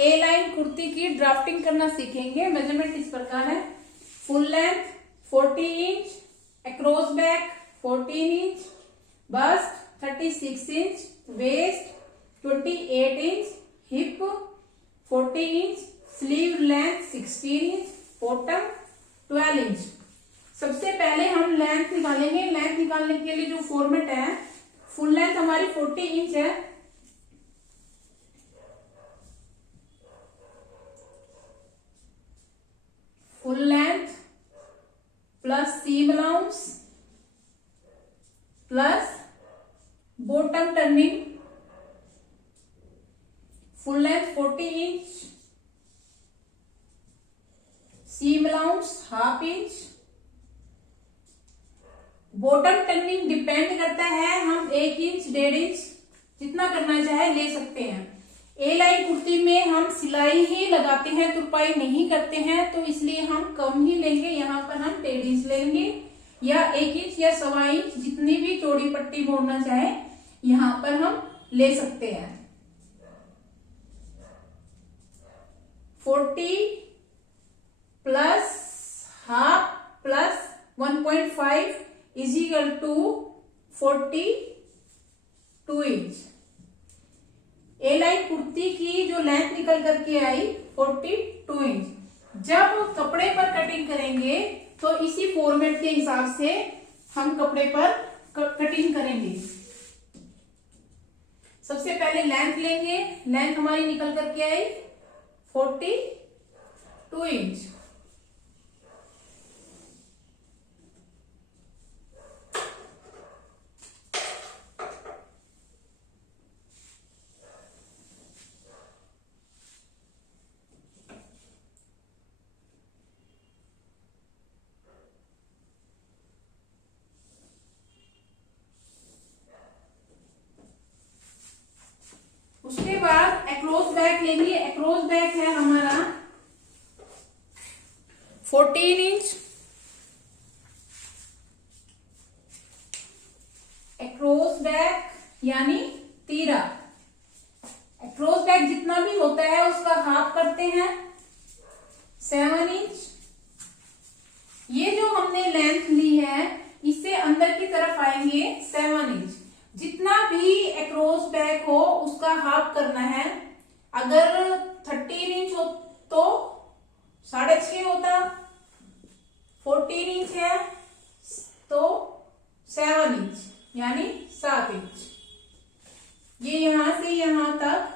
ए line kurti की drafting करना सीखेंगे। मेजरमेंट इस प्रकार है, full length 40 inch, across back 14 inch, bust 36 inch, waist 28 inch, hip 40 inch, sleeve length 16 inch, bottom 12 inch. सबसे पहले हम लेंथ निकालेंगे। लेंथ निकालने के लिए जो फॉर्मेट है, फुल लेंथ हमारी 40 इंच है, full length plus seam allowance plus bottom turning. Full length 40 inch, seam allowance half inch, bottom turning depend करता है, हम 1 इंच 1.5 इंच जितना करना चाहे ले सकते हैं। ए लाइन कुर्ती में हम सिलाई ही लगाते हैं, तुरपाई नहीं करते हैं, तो इसलिए हम कम ही लेंगे। यहाँ पर हम 1.5 इंच लेंगे या 1 इंच या 1.25 इंच, जितनी भी चौड़ी पट्टी मोड़ना चाहे यहाँ पर हम ले सकते हैं। 40 plus half plus 1.5 is equal to 42 inch. A line kurti की जो लेंथ निकल करके आई 42 इंच। जब कपड़े पर कटिंग करेंगे तो इसी फॉर्मेट के हिसाब से हम कपड़े पर कटिंग करेंगे। सबसे पहले लेंथ लेंगे। लेंथ हमारी निकल करके आई 42 इंच। उसके बाद अक्रॉस बैक लेंगे। अक्रॉस बैक है हमारा 14 इंच। अक्रॉस बैक यानी तीरा। अक्रॉस बैक जितना भी होता है उसका हाफ करते हैं 7 इंच। ये जो हमने लेंथ ली है इससे अंदर की तरफ आएंगे 7 इंच। जितना भी अक्रॉस बैक हो उसका हाफ करना है। अगर 13 इंच हो तो 6.5 होता, 14 इंच है तो 7 इंच यानी 7 इंच। ये यहां से यहां तक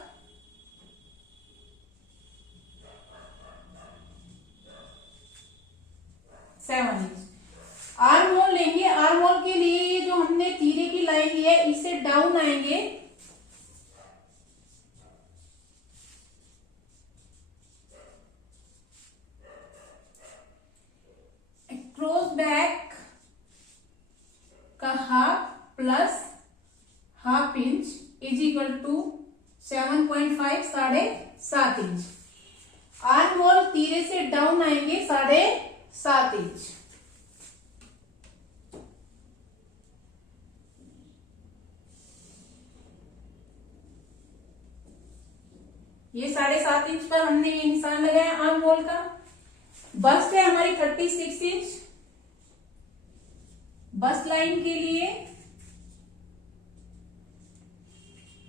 7 इंच। आर्म होल लेंगे। आर्म होल के लिए ये जो हमने तीरे की लाइन ली है इससे डाउन आएंगे क्रॉस बैक का half plus half inch is equal to 7.5 7.5 inch. Arm hole तीरे से डाउन आएंगे 7.5 इंच। ये 7.5 इंच पर हमने ये निशान लगाया आर्म होल का। बस्ट है हमारी 36 इंच। बस्ट लाइन के लिए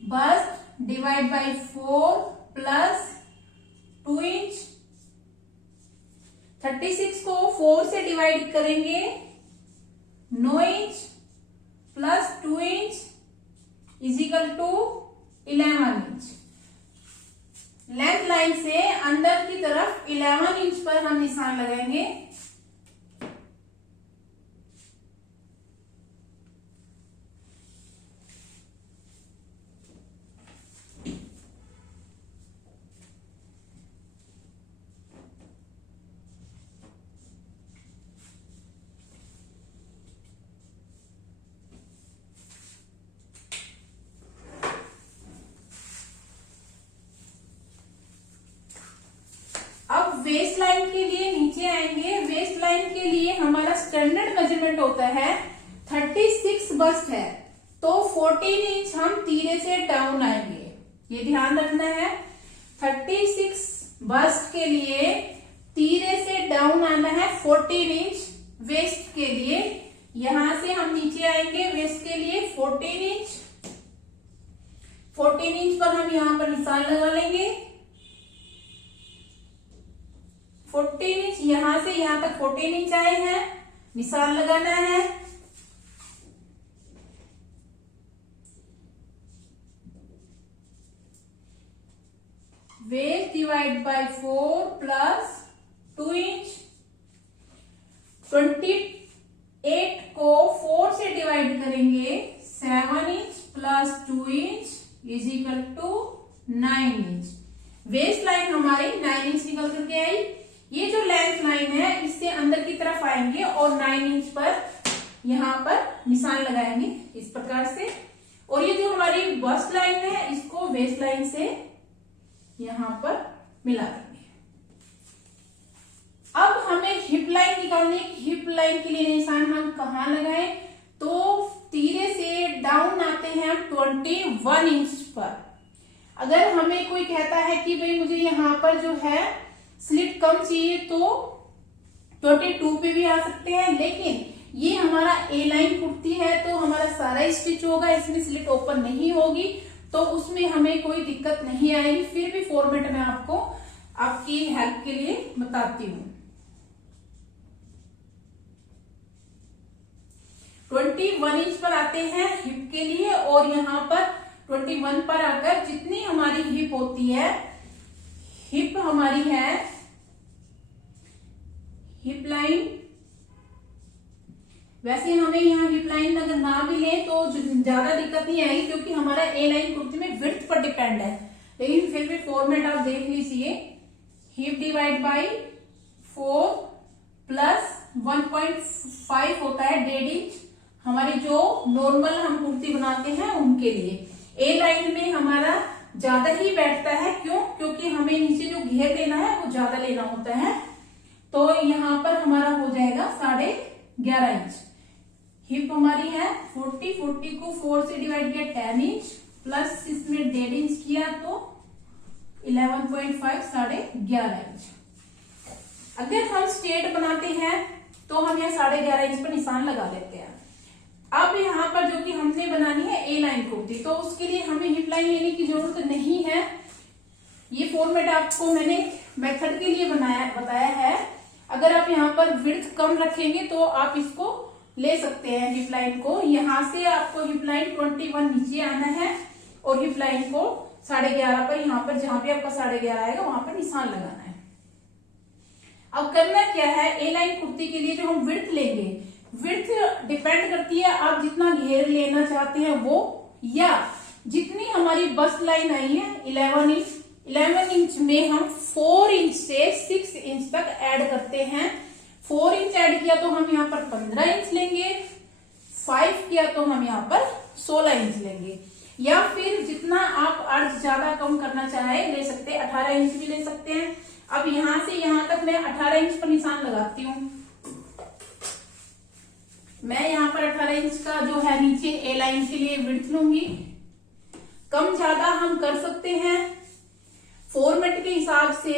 bust divide by 4 plus 2 inch. 36 को 4 से डिवाइड करेंगे 9 inch plus 2 inch is equal to 11 inch. Length line से अंदर की तरफ 11 इंच पर हम निशान लगाएंगे। वेस्ट लाइन के लिए नीचे आएंगे। वेस्ट लाइन के लिए हमारा स्टैंडर्ड मेजरमेंट होता है 36 बस्ट है तो 14 इंच हम तीरे से डाउन आएंगे, ये ध्यान रखना है। 36 बस्ट के लिए तीरे से डाउन आना है 14 इंच। वेस्ट के लिए यहां से हम नीचे आएंगे, वेस्ट के लिए 14 इंच। 14 इंच पर हम यहां पर निशान लगा लेंगे। 14 इंच यहां से यहां तक 14 इंच आए हैं, निशान लगाना है। Waist divide by 4 plus 2 inch. 28 को 4 से डिवाइड करेंगे, 7 inch plus 2 inch is equal to 9 inch. Waist line हमारी 9 इंच निकल करके आई। ये जो लेंथ लाइन है इससे अंदर की तरफ आएंगे और 9 इंच पर यहां पर निशान लगाएंगे इस प्रकार से। और ये जो हमारी बस्ट लाइन है इसको वेस्ट लाइन से यहां पर मिला देंगे। अब हमें हिप लाइन निकालनी है। हिप लाइन के लिए निशान हम कहां लगाएं, तो तीरे से डाउन आते हैं 21 इंच पर। अगर हमें कोई कहता है कि भाई मुझे यहां पर जो है स्लिट कम चाहिए तो 22 पे भी आ सकते हैं, लेकिन ये हमारा ए लाइन कुर्ती है तो हमारा सारा स्टिच होगा, इसमें स्लिट ओपन नहीं होगी, तो उसमें हमें कोई दिक्कत नहीं आएगी। फिर भी फॉर्मेट में आपको आपकी हेल्प के लिए बताती हूं। 21 इंच पर आते हैं हिप के लिए और यहां पर 21 पर आकर जितनी हमारी हिप होती है, हिप हमारी है हिप लाइन। वैसे हमें यहाँ हिप लाइन अगर ना भी लें तो ज्यादा दिक्कत नहीं आएगी क्योंकि हमारा ए लाइन कुर्ती में विड्थ पर डिपेंड है, लेकिन फिर भी फॉर्मेट आप देख लीजिए। हिप डिवाइड बाई 4 प्लस 1.5 होता है 1.5 इंच, हमारी जो नॉर्मल हम कुर्ती बनाते हैं उनके लिए। ए लाइन में हमारा ज्यादा ही बैठता है, क्यों? क्योंकि हमें नीचे जो घेर लेना है वो ज्यादा लेना होता है, तो यहां पर हमारा हो जाएगा 11.5 इंच। हिप हमारी है 40 को 4 से डिवाइड किया 10 इंच प्लस इसमें 1.5 इंच किया तो 11.5 11.5 इंच। अगर हम स्ट्रेट बनाते हैं तो हम यहाँ 11.5 इंच पर निशान लगा लेते हैं। अब यहाँ पर जो कि हमने बनानी है ए लाइन कुर्ती, तो उसके लिए हमें हिप लाइन लेने की जरूरत नहीं है। ये फॉर्मेट आपको मैंने मेथड के लिए बताया है। अगर आप यहाँ पर विड्थ कम रखेंगे तो आप इसको ले सकते हैं हिप लाइन को। यहां से आपको हिप लाइन 21 नीचे आना है और हिप लाइन को 11.5 पर यहाँ पर जहां भी आपका 11.5 आएगा वहां पर निशान लगाना है। अब करना क्या है, ए लाइन कुर्ती के लिए जो हम विड्थ लेंगे, विड्थ डिपेंड करती है आप जितना घेर लेना चाहते हैं वो, या जितनी हमारी बस्ट लाइन आई है 11 इंच में हम 4 इंच से 6 इंच तक ऐड करते हैं। 4 इंच ऐड किया तो हम यहाँ पर 15 इंच लेंगे, 5 किया तो हम यहाँ पर 16 इंच लेंगे, या फिर जितना आप अर्ज ज्यादा कम करना चाहे ले सकते हैं, 18 इंच भी ले सकते हैं। अब यहां से यहां तक मैं 18 इंच पर निशान लगाती हूँ। मैं यहाँ पर 18 इंच का जो है नीचे ए लाइन के लिए विड्थ लूंगी। कम ज्यादा हम कर सकते हैं फॉर्मेट के हिसाब से।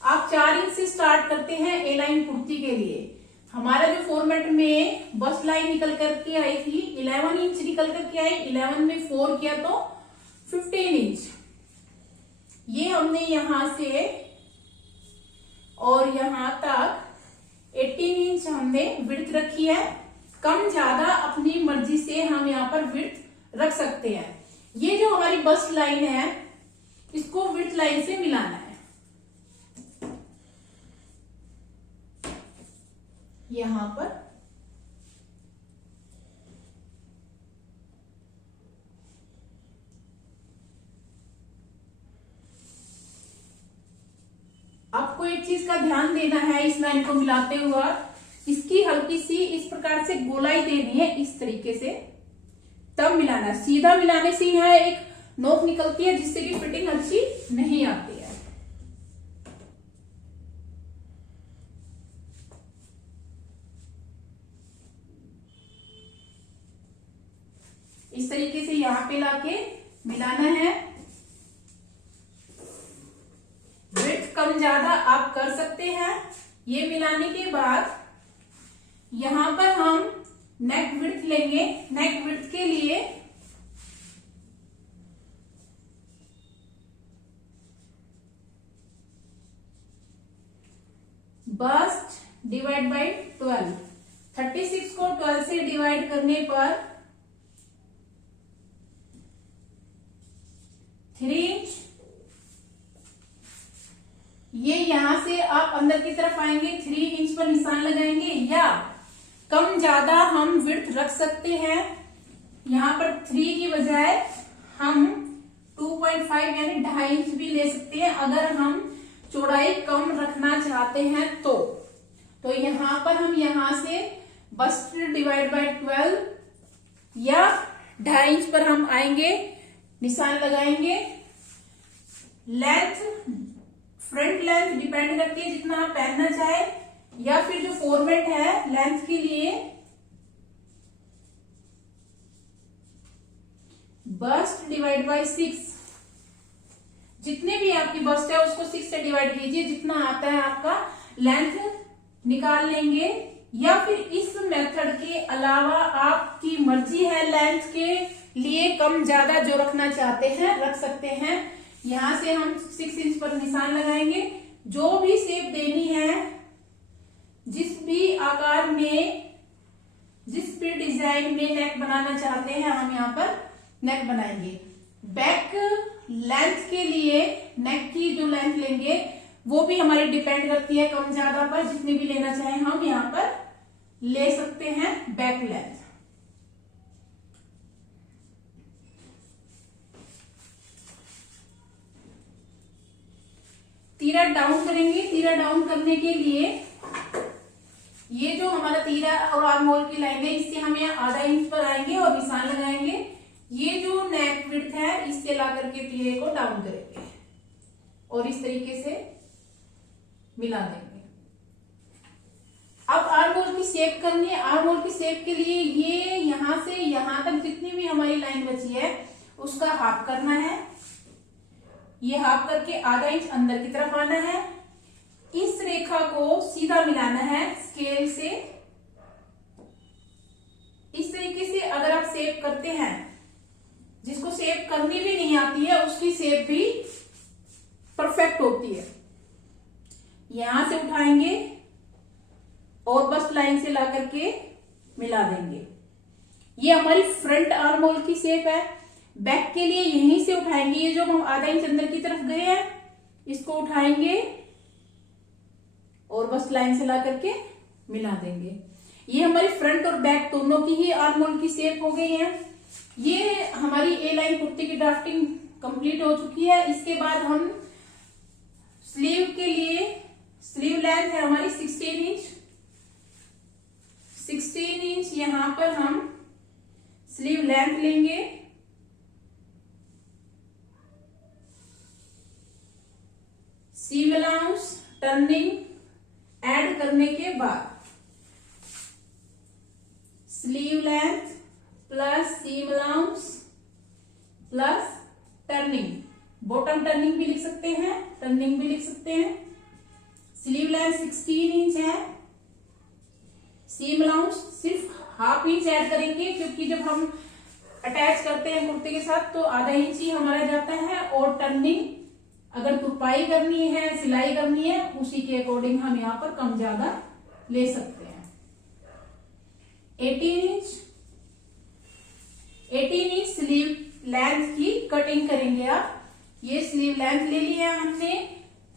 आप 4 इंच से स्टार्ट करते हैं ए लाइन कुर्ती के लिए। हमारा जो फॉर्मेट में बस्ट लाइन निकल करके आई थी 11 इंच निकल करके आई, 11 में 4 किया तो 15 इंच। ये हमने यहां से और यहां तक 18 इंच हमने विड्थ रखी है। कम ज्यादा अपनी मर्जी से हम यहाँ पर विड्थ रख सकते हैं। ये जो हमारी बस्ट लाइन है इसको विड्थ लाइन से मिलाना है। यहां पर आपको एक चीज का ध्यान देना है इस लाइन को मिलाते हुए, इसकी हल्की सी इस प्रकार से गोलाई देनी है, इस तरीके से तब मिलाना है। सीधा मिलाने से यहाँ एक नोक निकलती है जिससे कि फिटिंग अच्छी नहीं आती है। इस तरीके से यहाँ पे लाके मिलाना है। कम ज्यादा आप कर सकते हैं। ये मिलाने के बाद यहां पर हम नेक विड्थ लेंगे। नेक विड्थ के लिए बस्ट डिवाइड बाई 12, 36 को 12 से डिवाइड करने पर 3 इंच। ये यहां से आप अंदर की तरफ आएंगे, 3 इंच पर निशान लगाएंगे, या कम ज्यादा हम विड्थ रख सकते हैं। यहां पर 3 की बजाय हम 2.5 यानी 2.5 इंच भी ले सकते हैं अगर हम चौड़ाई कम रखना चाहते हैं तो यहां पर हम यहां से बस्ट डिवाइड बाय 12 या 2.5 इंच पर हम आएंगे, निशान लगाएंगे। लेंथ, फ्रंट लेंथ डिपेंड करती है जितना आप पहनना चाहे, या फिर जो फॉर्मेट है लेंथ के लिए बस्ट डिवाइड बाय 6, जितने भी आपकी बस्ट है उसको 6 से डिवाइड कीजिए, जितना आता है आपका लेंथ निकाल लेंगे। या फिर इस मेथड के अलावा आपकी मर्जी है, लेंथ के लिए कम ज्यादा जो रखना चाहते हैं रख सकते हैं। यहां से हम 6 इंच पर निशान लगाएंगे। जो भी शेप देनी है, जिस भी आकार में, जिस भी डिजाइन में नेक बनाना चाहते हैं हम यहाँ पर नेक बनाएंगे। बैक लेंथ के लिए नेक की जो लेंथ लेंगे वो भी हमारी डिपेंड करती है कम ज्यादा पर। जितनी भी लेना चाहें हम यहाँ पर ले सकते हैं बैक लेंथ। तीरा डाउन करेंगे। तीरा डाउन करने के लिए ये जो हमारा तीरा और आर्म होल की लाइन है, इससे हम यहाँ 1/2 इंच पर आएंगे और निशान लगाएंगे। ये जो नेक विड्थ है इससे ला करके तीरे को डाउन करेंगे और इस तरीके से मिला देंगे। अब आर्म होल की शेप करनी है। आर्म होल की शेप के लिए ये यहां से यहां तक जितनी भी हमारी लाइन बची है उसका हाफ करना है। ये हाफ करके 1/2 इंच अंदर की तरफ आना है। इस रेखा को सीधा मिलाना है स्केल से। इस तरीके से अगर आप शेप करते हैं, जिसको शेप करनी भी नहीं आती है उसकी शेप भी परफेक्ट होती है। यहां से उठाएंगे और बस लाइन से ला करके मिला देंगे। ये हमारी फ्रंट आर्म होल की शेप है। बैक के लिए यहीं से उठाएंगे। ये जो हम 1/2 इंच अंदर की तरफ गए हैं इसको उठाएंगे और बस लाइन से ला करके मिला देंगे। ये हमारी फ्रंट और बैक दोनों की ही आर्म होल की शेप हो गई है। ये हमारी ए लाइन कुर्ती की ड्राफ्टिंग कंप्लीट हो चुकी है। इसके बाद हम स्लीव के लिए, स्लीव लेंथ है हमारी 16 इंच। 16 इंच यहां पर हम स्लीव लेंथ लेंगे। सीम अलाउंस, टर्निंग ऐड करने के बाद sleeve length plus seam allowance plus turning, bottom turning भी लिख सकते हैं, टर्निंग भी लिख सकते हैं। स्लीव लेंथ 16 इंच है। सीम अलाउंस सिर्फ हाफ इंच ऐड करेंगे क्योंकि जब हम अटैच करते हैं कुर्ते के साथ तो 1/2 इंच ही हमारा जाता है। और टर्निंग अगर तुरपाई करनी है, सिलाई करनी है, उसी के अकॉर्डिंग हम यहाँ पर कम ज्यादा ले सकते हैं। 18 इंच, 18 इंच स्लीव लेंथ की कटिंग करेंगे आप। ये स्लीव लेंथ ले लिया हमने।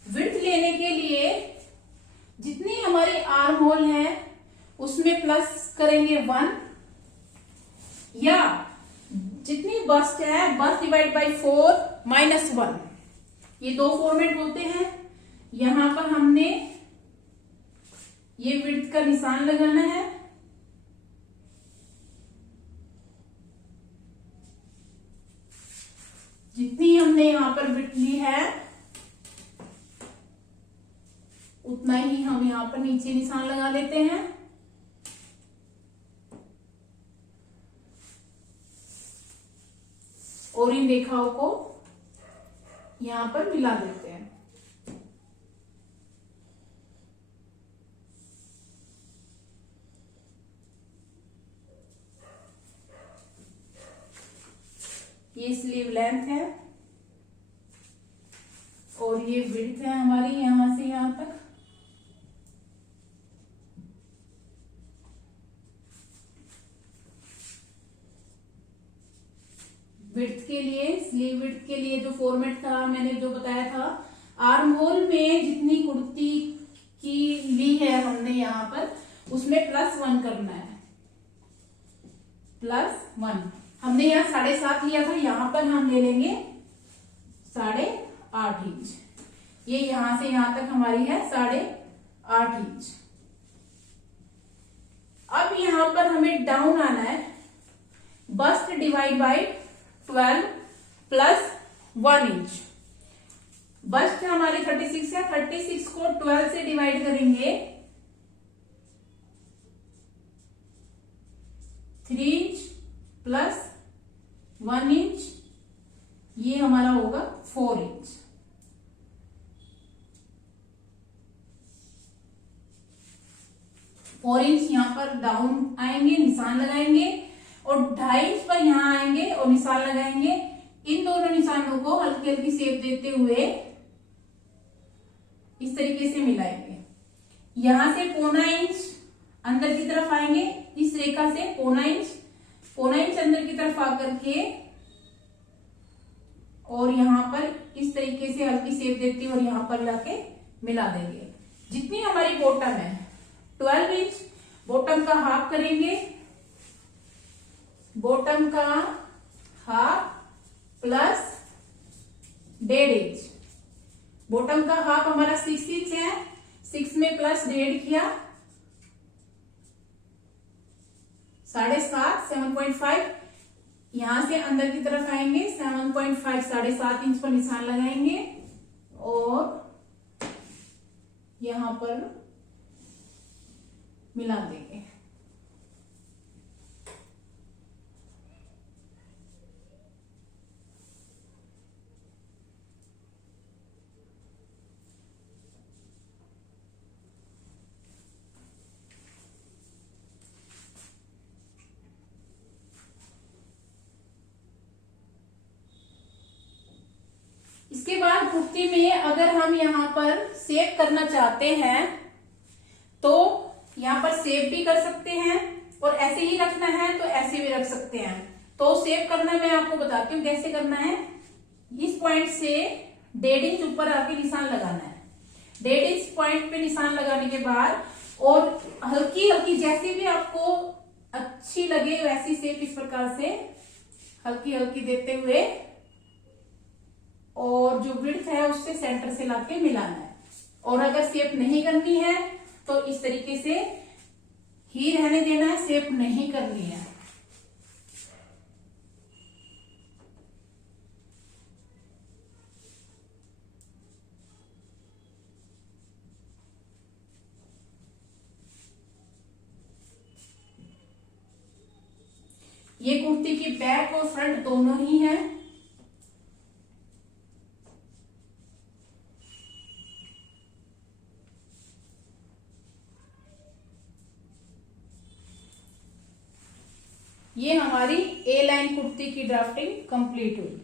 विड्थ लेने के लिए जितनी हमारी आर्म होल है उसमें प्लस करेंगे 1, या जितनी बस्ट है बस्ट डिवाइड बाई 4 माइनस 1। ये दो फॉर्मेट होते हैं। यहां पर हमने ये विड्थ का निशान लगाना है। जितनी हमने यहां पर विड्थ ली है उतना ही हम यहां पर नीचे निशान लगा देते हैं। और इन रेखाओं को यहां पर मिला देते हैं। ये स्लीव लेंथ है और ये विड्थ है हमारी यहां से यहां तक। विड्थ के लिए, स्लीव विड्थ के लिए जो फॉर्मेट था मैंने जो बताया था, आर्म होल में जितनी कुर्ती की ली है हमने यहाँ पर, उसमें +1 करना है, +1। हमने यहाँ 7.5 लिया था, यहाँ पर हम ले लेंगे 8.5 इंच। ये यहां से यहां तक हमारी है 8.5 इंच। अब यहां पर हमें डाउन आना है, bust divide by 12 +1 inch. Bust हमारे 36 है, 36 को 12 से डिवाइड करेंगे, 3 इंच +1 इंच, ये हमारा होगा 4 इंच। फोर इंच यहाँ पर डाउन आएंगे, निशान लगाएंगे, और 2.5 इंच पर यहाँ आएंगे और निशान लगाएंगे। इन दोनों निशानों को हल्की हल्की शेप देते हुए इस तरीके से मिलाएंगे। यहां से 0.25 इंच अंदर की तरफ आएंगे, इस रेखा से 0.25 इंच अंदर की तरफ आकर के, और यहाँ पर इस तरीके से हल्की शेप देते हुए और यहाँ पर लाके मिला देंगे। जितनी हमारी बॉटम है 12 इंच, बॉटम का हाफ करेंगे, बॉटम का हाफ प्लस 1.5 इंच। बॉटम का हाफ हमारा 6 इंच है, 6 में +1.5 किया, 7.5, 7.5। यहां से अंदर की तरफ आएंगे, 7.5, 7.5 इंच पर निशान लगाएंगे और यहां पर मिला देंगे। इसके बाद कुर्ती में अगर हम यहाँ पर शेप करना चाहते हैं तो यहाँ पर शेप भी कर सकते हैं, और ऐसे ही रखना है तो ऐसे भी रख सकते हैं। तो शेप करना मैं आपको बताती हूँ कैसे करना है। इस पॉइंट से 1.5 इंच ऊपर आके निशान लगाना है। 1.5 इंच पॉइंट पे निशान लगाने के बाद और हल्की हल्की जैसी भी आपको अच्छी लगे वैसी शेप इस प्रकार से हल्की हल्की देते हुए, और जो विड्थ है उससे सेंटर से लाके मिलाना है। और अगर शेप नहीं करनी है तो इस तरीके से ही रहने देना है, शेप नहीं करनी है। ये कुर्ती की बैक और फ्रंट दोनों ही है। ये हमारी ए लाइन कुर्ती की ड्राफ्टिंग कंप्लीट हुई।